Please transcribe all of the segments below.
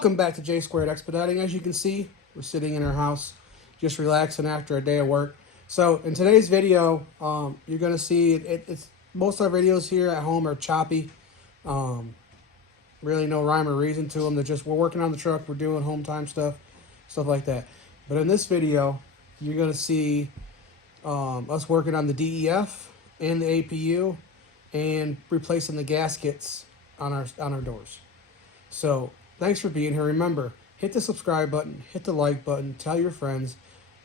Welcome back to J Squared Expediting. As you can see, we're sitting in our house, just relaxing after a day of work. So in today's video, you're going to see it's most of our videos here at home are choppy. Really no rhyme or reason to them. They're just, we're working on the truck, we're doing home time stuff like that. But in this video, you're going to see us working on the DEF and the APU and replacing the gaskets on our doors. So thanks for being here. Remember, hit the subscribe button, hit the like button, tell your friends.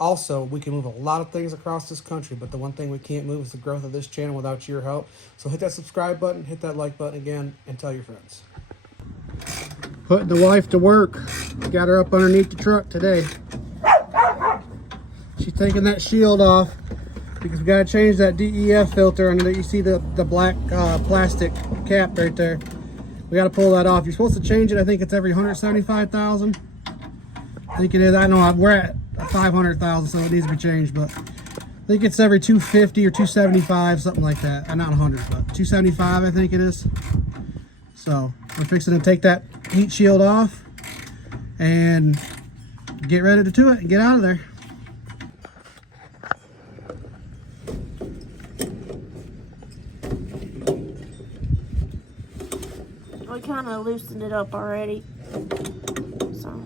Also, we can move a lot of things across this country, but the one thing we can't move is the growth of this channel without your help. So hit that subscribe button, hit that like button again, and tell your friends. Putting the wife to work. Got her up underneath the truck today. She's taking that shield off because we got to change that DEF filter under. You see the black plastic cap right there. We got to pull that off. You're supposed to change it. I think it's every 175,000. I think it is. I know we're at 500,000, so it needs to be changed. But I think it's every 250 or 275, something like that. Not 100, but 275, I think it is. So we're fixing to take that heat shield off and get ready to do it and get out of there. We kind of loosened it up already, so.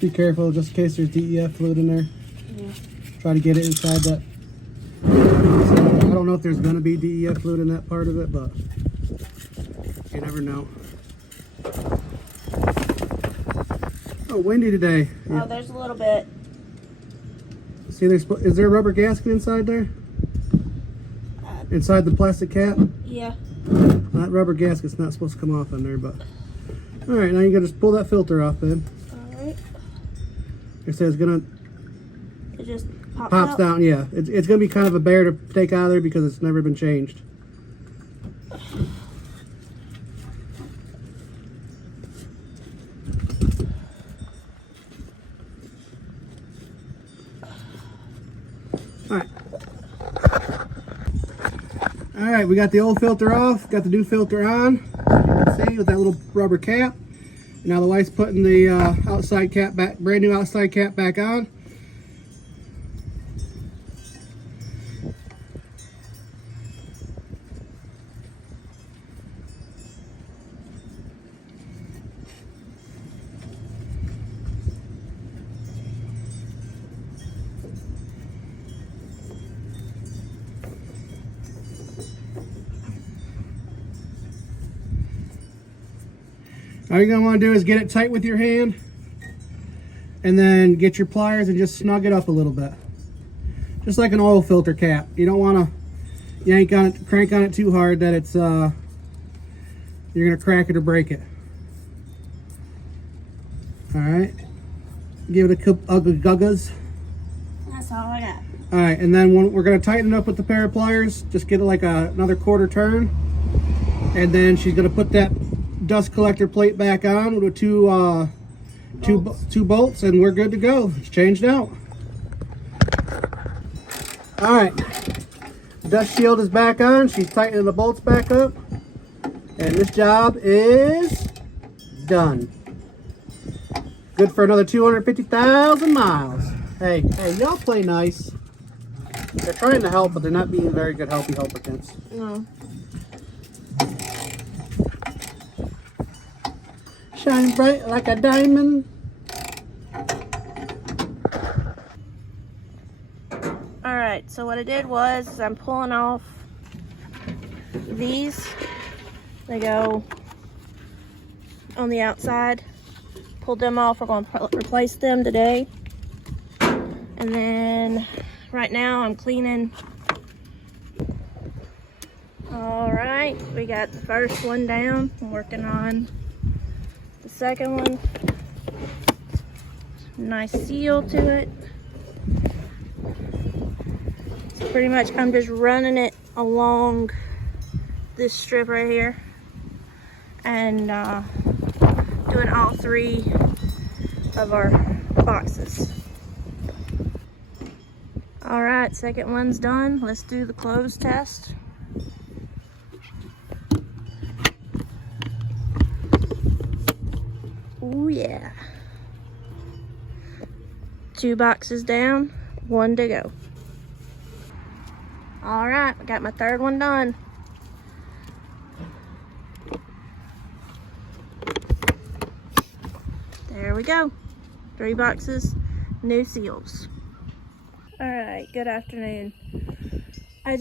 Be careful just in case there's DEF fluid in there. Yeah. Try to get it inside that. So, I don't know if there's going to be DEF fluid in that part of it, but you never know. Oh, windy today. Oh, there's a little bit. See, is there a rubber gasket inside there? Inside the plastic cap? Yeah. That rubber gasket's not supposed to come off on there, but. Alright, now you gotta just pull that filter off then. Alright. It says it just pops down, yeah. It's gonna be kind of a bear to take out of there because it's never been changed. Alright, we got the old filter off, got the new filter on. You can see with that little rubber cap. Now the wife's putting the outside cap back, brand new outside cap back on. All you're going to want to do is get it tight with your hand and then get your pliers and just snug it up a little bit. Just like an oil filter cap. You don't want to yank on it, crank on it too hard that it's you're going to crack it or break it. All right. Give it a couple ugly guggas. That's all I got. All right, and then we're going to tighten it up with the pair of pliers. Just get it like another quarter turn. And then she's going to put that dust collector plate back on with two bolts, and we're good to go. It's changed out. All right, dust shield is back on. She's tightening the bolts back up, and this job is done. Good for another 250,000 miles. Hey, y'all play nice. They're trying to help, but they're not being very good helpers. No. Shine bright like a diamond. Alright, so what I did was I'm pulling off these. They go on the outside. Pulled them off. We're going to replace them today. And then right now I'm cleaning. Alright. right, we got the first one down. I'm working on the second one. Nice seal to it. So pretty much I'm just running it along this strip right here and doing all 3 of our boxes. All right, second one's done. Let's do the close test. Oh yeah. 2 boxes down, 1 to go. All right, I got my 3rd one done. There we go. 3 boxes, new seals. All right, good afternoon. I've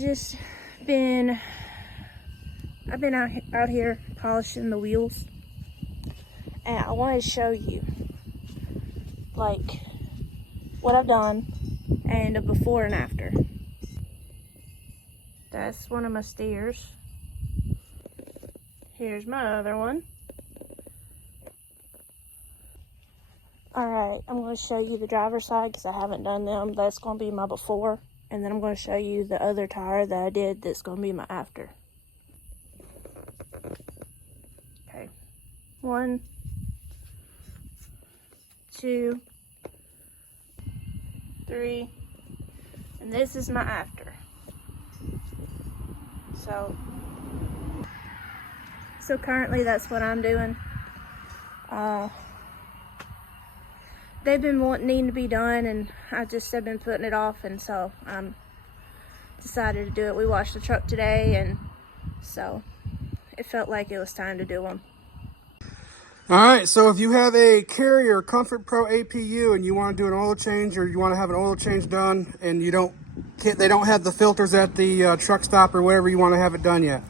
been out here polishing the wheels, and I wanted to show you like what I've done and a before and after. That's one of my steers. Here's my other one. Alright, I'm going to show you the driver's side because I haven't done them. That's going to be my before. And then I'm going to show you the other tire that I did that's going to be my after. Okay. 1, 2, 3. And this is my after. So currently that's what I'm doing. They've been needing to be done, and I just have been putting it off, and so I'm decided to do it. We washed the truck today, and so it felt like it was time to do them. All right, so if you have a Carrier Comfort Pro APU and you want to do an oil change, or you want to have an oil change done, and they don't have the filters at the truck stop or wherever you want to have it done yet.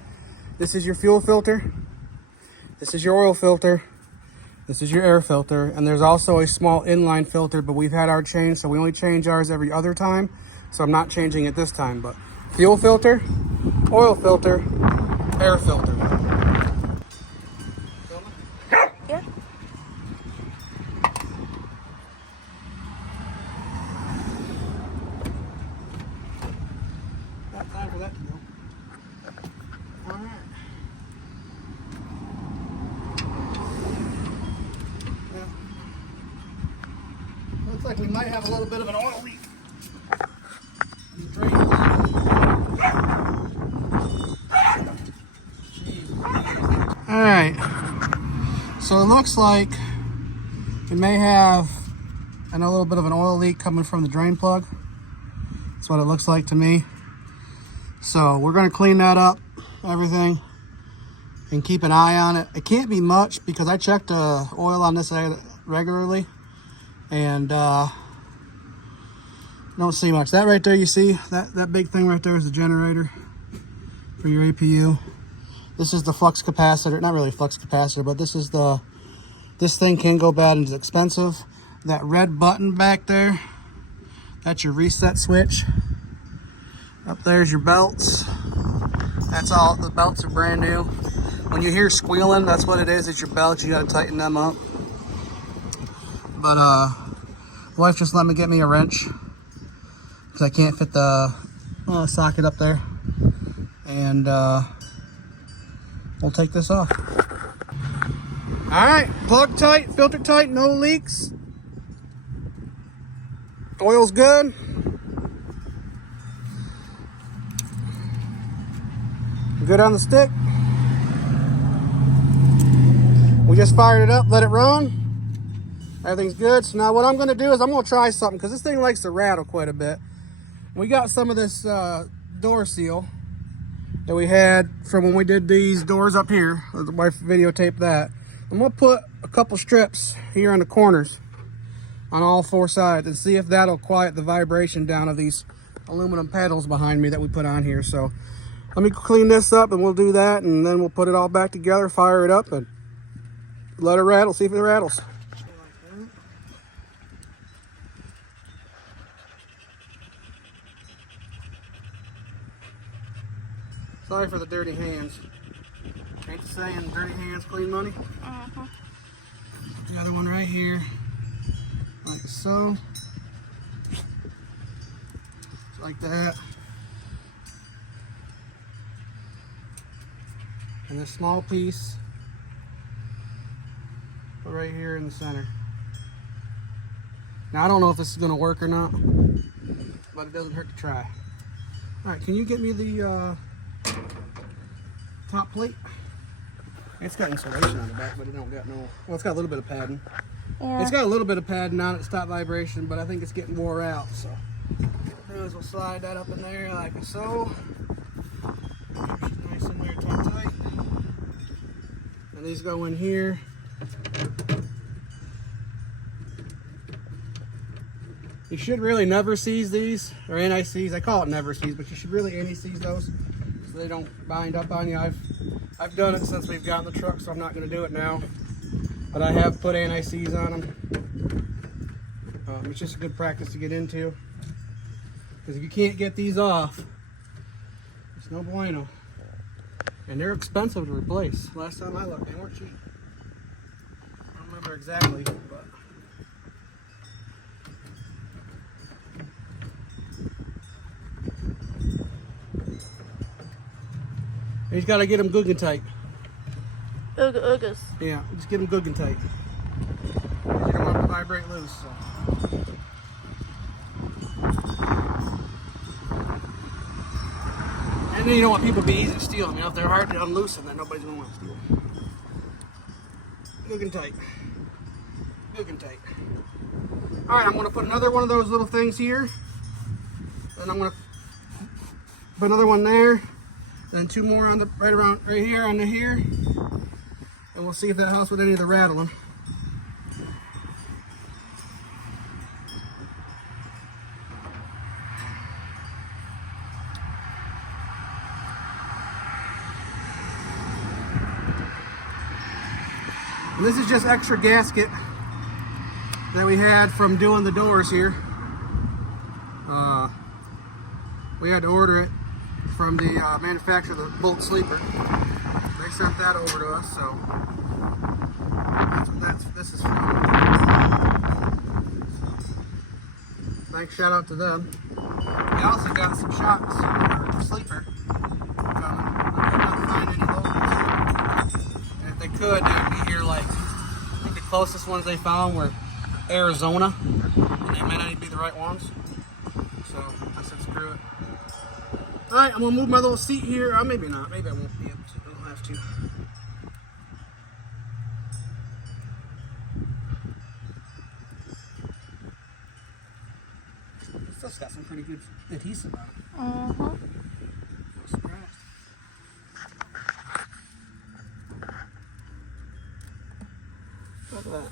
This is your fuel filter. This is your oil filter. This is your air filter, and there's also a small inline filter, but we've had our change, so we only change ours every other time, so I'm not changing it this time. But fuel filter, oil filter, air filter. Yeah. Got time for that to go. All right. Looks like we might have a little bit of an oil leak. Alright, so it looks like it may have a little bit of an oil leak coming from the drain plug. That's what it looks like to me. So we're going to clean that up, everything, and keep an eye on it. It can't be much because I checked oil on this regularly, and don't see much. That right there, you see that big thing right there is the generator for your APU. This is the flux capacitor, not really flux capacitor, but this thing can go bad and it's expensive. That red button back there, that's your reset switch. Up there's your belts. That's all, the belts are brand new. When you hear squealing, that's what it is. It's your belts, you gotta tighten them up. But wife just let me get me a wrench because I can't fit the socket up there. And we'll take this off. All right, plug tight, filter tight, no leaks. Oil's good. Good on the stick. We just fired it up, let it run. Everything's good. So now what I'm gonna do is I'm gonna try something because this thing likes to rattle quite a bit. We got some of this door seal that we had from when we did these doors up here. The wife videotaped that. I'm gonna put a couple strips here on the corners on all 4 sides and see if that'll quiet the vibration down of these aluminum pedals behind me that we put on here. So let me clean this up and we'll do that, and then we'll put it all back together, fire it up, and let it rattle, see if it rattles. Sorry for the dirty hands. saying dirty hands, clean money. Uh-huh. The other one right here, like so. Just like that. And this small piece, put right here in the center. Now I don't know if this is gonna work or not, but it doesn't hurt to try. All right, can you get me the top plate? It's got insulation on the back, but it don't got no, well, it's got a little bit of padding. Yeah. It's got a little bit of padding on it to stop vibration, but I think it's getting wore out, so. We'll slide that up in there like so. Nice in there, tight. And these go in here. You should really never seize these, or anti-seize. I call it never seize, but you should really anti-seize those so they don't bind up on you. I've done it since we've gotten the truck, so I'm not going to do it now. But I have put anti-seize on them. It's just a good practice to get into. Because if you can't get these off, it's no bueno. And they're expensive to replace. Last time I looked, they weren't cheap. I don't remember exactly, but. You just gotta get them good and tight. Oogas. Yeah, just get them good and tight. You don't want them to vibrate loose. So. And then you don't want people to be easy to steal them. You know, if they're hard to unloosen, then nobody's gonna want to steal them. Good and tight. Good and tight. All right, I'm gonna put another one of those little things here. Then I'm gonna put another one there. Then two more on the right here on the here, and we'll see if that helps with any of the rattling. And this is just extra gasket that we had from doing the doors here. We had to order it from the manufacturer of the bolt sleeper. They sent that over to us, so that's what this is from. Thanks, shout out to them. We also got some shocks for the sleeper. We could not find any locals. And if they could, they would be here like, I think the closest ones they found were Arizona, and they might not even be the right ones. So I said screw it. Alright, I'm going to move my little seat here. Maybe not. Maybe I won't be able to. I don't have to. This stuff's got some pretty good adhesive on it. Uh-huh. I'm surprised. Look at that.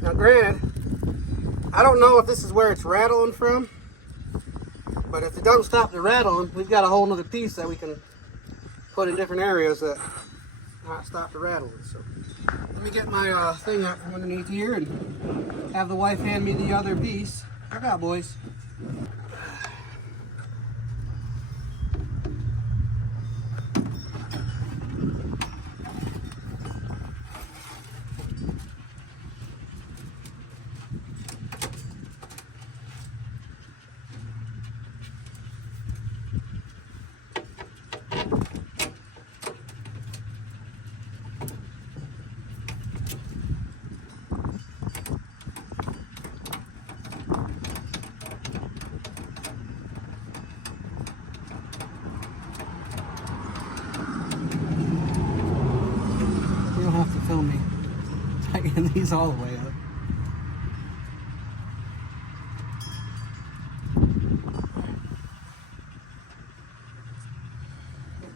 Now granted, I don't know if this is where it's rattling from, but if it doesn't stop the rattling, we've got a whole nother piece that we can put in different areas that not stop the rattling. So let me get my thing out from underneath here and have the wife hand me the other piece. Look out, boys. Have to film me tighten these all the way up.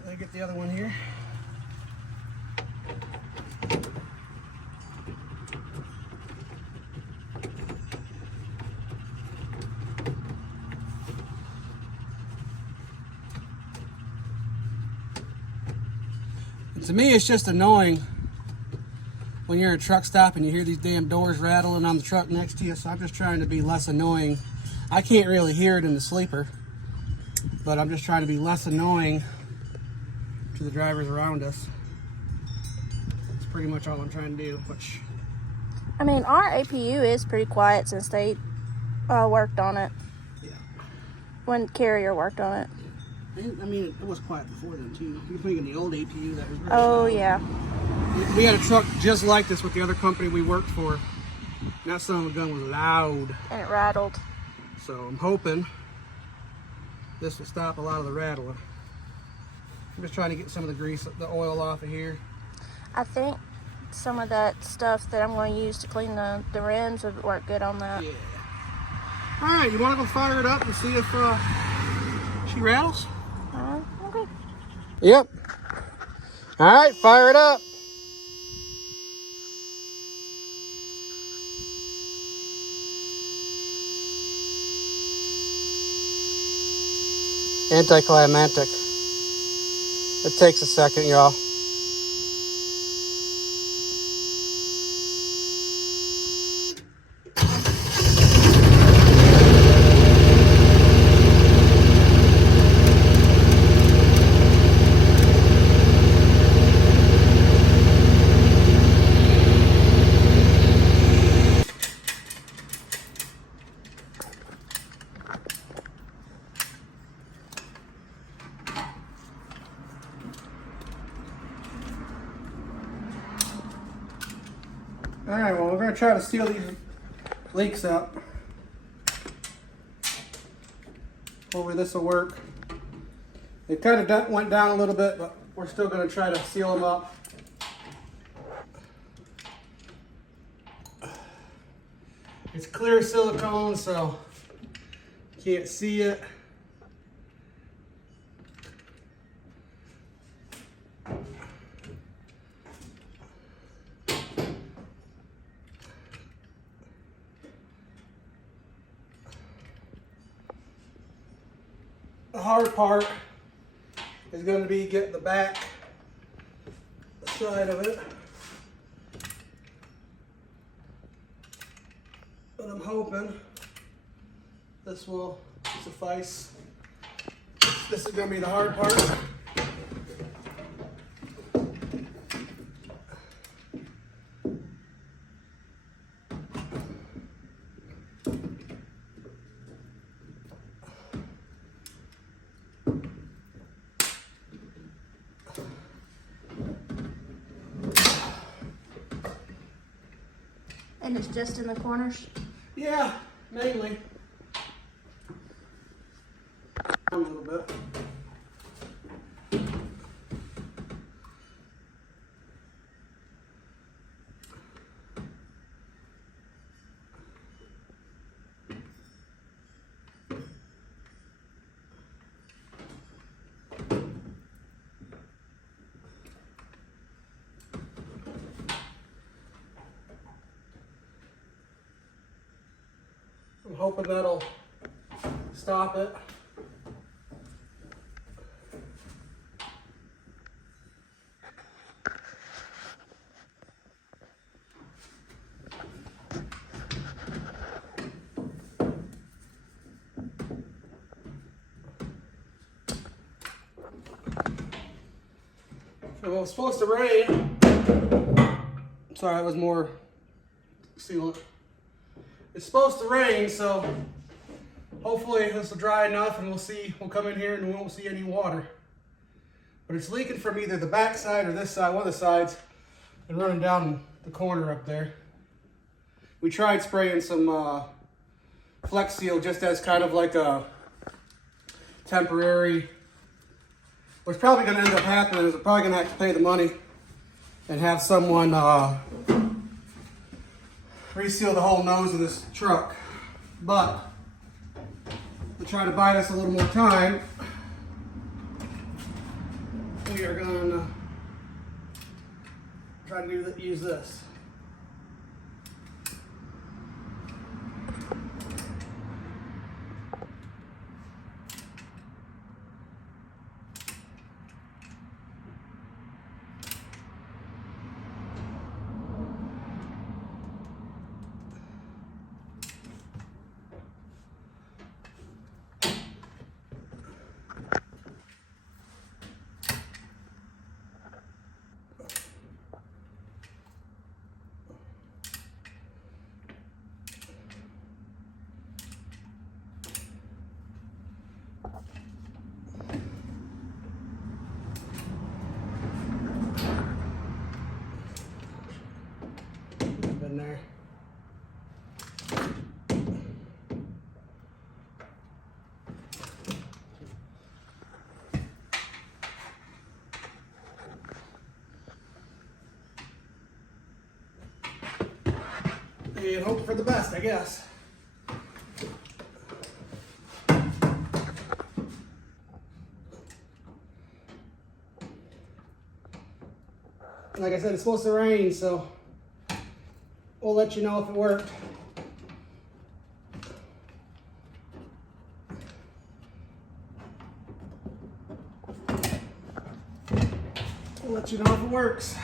Let me get the other one here. To me, it's just annoying when you're at a truck stop and you hear these damn doors rattling on the truck next to you, so I'm just trying to be less annoying. I can't really hear it in the sleeper, but I'm just trying to be less annoying to the drivers around us. That's pretty much all I'm trying to do, which... I mean, our APU is pretty quiet since they worked on it. Yeah. When Carrier worked on it. I mean, it was quiet before then, too. You're thinking the old APU that was really Oh, loud. yeah. We had a truck just like this with the other company we worked for. And that son of a gun was loud. And it rattled. So I'm hoping this will stop a lot of the rattling. I'm just trying to get some of the grease, the oil off of here. I think some of that stuff that I'm going to use to clean the rims would work good on that. Yeah. All right, you want to go fire it up and see if she rattles? Okay. Yep. All right, fire it up. Anticlimactic. It takes a second, y'all. All right, well, we're going to try to seal these leaks up. Hopefully this will work. It kind of went down a little bit, but we're still going to try to seal them up. It's clear silicone, so you can't see it. The hard part is going to be getting the back side of it. But I'm hoping this will suffice. This is going to be the hard part. And it's just in the corners? Yeah, mainly. A little bit. I'm hoping that'll stop it. So it was supposed to rain. Sorry, that was more sealant. It's supposed to rain, so hopefully this will dry enough and we'll come in here and we won't see any water. But it's leaking from either the back side or this side, one of the sides, and running down the corner up there. We tried spraying some Flex Seal just as kind of like a temporary. What's probably going to end up happening is we're probably going to have to pay the money and have someone reseal the whole nose of this truck. But to try to buy us a little more time, we are going to try to use this. and hope for the best, I guess. Like I said, it's supposed to rain, so we'll let you know if it worked. We'll let you know if it works.